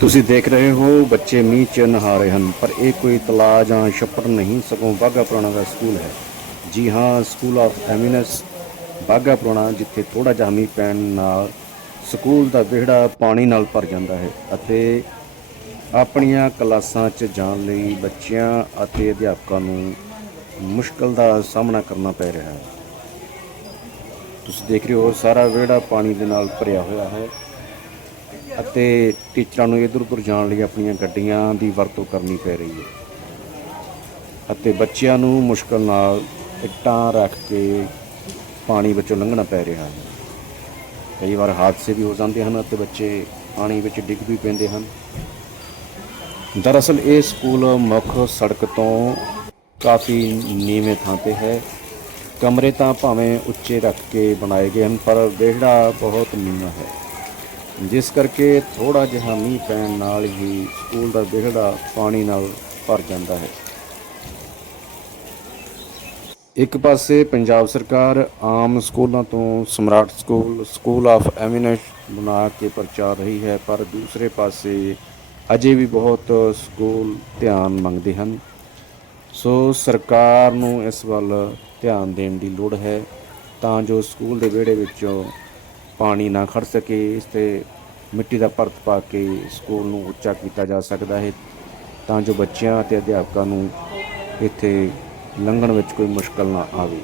ਤੁਸੀਂ ਦੇਖ ਰਹੇ ਹੋ, ਬੱਚੇ ਮੀਂਹ 'ਚ ਨਹਾ ਰਹੇ ਹਨ, ਪਰ ਇਹ ਕੋਈ ਤਲਾਅ ਜਾਂ ਛੱਪੜ ਨਹੀਂ, ਸਗੋਂ ਬਾਘਾ ਪੁਰਾਣਾ ਦਾ ਸਕੂਲ ਹੈ। ਜੀ ਹਾਂ ਸਕੂਲ ਆਫ ਐਮਿਨਸ ਬਾਘਾ ਪੁਰਾਣਾ, ਜਿੱਥੇ ਥੋੜਾ ਜਿਹਾ ਮੀਂਹ ਪੈਣ ਨਾਲ ਸਕੂਲ ਦਾ ਵਿਹੜਾ ਪਾਣੀ ਨਾਲ ਭਰ ਜਾਂਦਾ ਹੈ ਅਤੇ ਆਪਣੀਆਂ ਕਲਾਸਾਂ 'ਚ ਜਾਣ ਲਈ ਬੱਚਿਆਂ ਅਤੇ ਅਧਿਆਪਕਾਂ ਨੂੰ ਮੁਸ਼ਕਲ ਦਾ ਸਾਹਮਣਾ ਕਰਨਾ ਪੈ ਰਿਹਾ ਹੈ। ਤੁਸੀਂ ਦੇਖ ਰਹੇ ਹੋ, ਸਾਰਾ ਵਿਹੜਾ ਪਾਣੀ ਦੇ ਨਾਲ ਭਰਿਆ ਹੋਇਆ ਹੈ। ਅਤੇ ਟੀਚਰਾਂ ਨੂੰ ਇੱਧਰ ਉੱਧਰ ਜਾਣ ਲਈ ਆਪਣੀਆਂ ਗੱਡੀਆਂ ਦੀ ਵਰਤੋਂ ਕਰਨੀ ਪੈ ਰਹੀ ਹੈ। ਅਤੇ ਬੱਚਿਆਂ ਨੂੰ ਮੁਸ਼ਕਲ ਨਾਲ ਇੱਟਾਂ ਰੱਖ ਕੇ ਪਾਣੀ ਵਿੱਚੋਂ ਲੰਘਣਾ ਪੈ ਰਿਹਾ ਹੈ। ਕਈ ਵਾਰ ਹਾਦਸੇ ਵੀ ਹੋ ਜਾਂਦੇ ਹਨ ਅਤੇ ਬੱਚੇ ਪਾਣੀ ਵਿੱਚ ਡਿੱਗ ਵੀ ਪੈਂਦੇ ਹਨ। ਦਰਅਸਲ ਇਹ ਸਕੂਲ ਮੁੱਖ ਸੜਕ ਤੋਂ ਕਾਫੀ ਨੀਵੇਂ ਥਾਂ ਤੇ ਹੈ। ਕਮਰੇ ਤਾਂ ਭਾਵੇਂ ਉੱਚੇ ਰੱਖ ਕੇ ਬਣਾਏ ਗਏ ਹਨ, ਪਰ ਵਿਹੜਾ ਬਹੁਤ ਨੀਵਾਂ ਹੈ। ਜਿਸ ਕਰਕੇ ਥੋੜਾ ਜਿਹਾ ਮੀਂਹ ਪੈਣ ਨਾਲ ਹੀ ਸਕੂਲ ਦਾ ਵਿਹੜਾ ਪਾਣੀ ਨਾਲ ਭਰ ਜਾਂਦਾ ਹੈ। ਇੱਕ ਪਾਸੇ ਪੰਜਾਬ ਸਰਕਾਰ ਆਮ ਸਕੂਲਾਂ ਤੋਂ ਸਮਰਾਟ ਸਕੂਲ ਸਕੂਲ ਆਫ ਐਮਿਨੈਂਸ ਬਣਾ ਕੇ ਪ੍ਰਚਾਰ ਰਹੀ ਹੈ, ਪਰ ਦੂਸਰੇ ਪਾਸੇ ਅਜੇ ਵੀ ਬਹੁਤ ਸਕੂਲ ਧਿਆਨ ਮੰਗਦੇ ਹਨ। ਸੋ ਸਰਕਾਰ ਨੂੰ ਇਸ ਵੱਲ ਧਿਆਨ ਦੇਣ ਦੀ ਲੋੜ ਹੈ ਤਾਂ ਜੋ ਸਕੂਲ ਦੇ ਵਿਹੜੇ ਵਿੱਚੋਂ ਪਾਣੀ ਨਾ ਖੜ ਸਕੇ, ਇਸ ਤੇ ਮਿੱਟੀ ਦਾ ਪਰਤ ਪਾ ਕੇ ਸਕੂਲ ਨੂੰ ਉੱਚਾ ਕੀਤਾ ਜਾ ਸਕਦਾ ਹੈ। ਤਾਂ ਜੋ ਬੱਚਿਆਂ ਅਤੇ ਅਧਿਆਪਕਾਂ ਨੂੰ ਇੱਥੇ ਲੰਘਣ ਵਿੱਚ ਕੋਈ ਮੁਸ਼ਕਲ ਨਾ ਆਵੇ।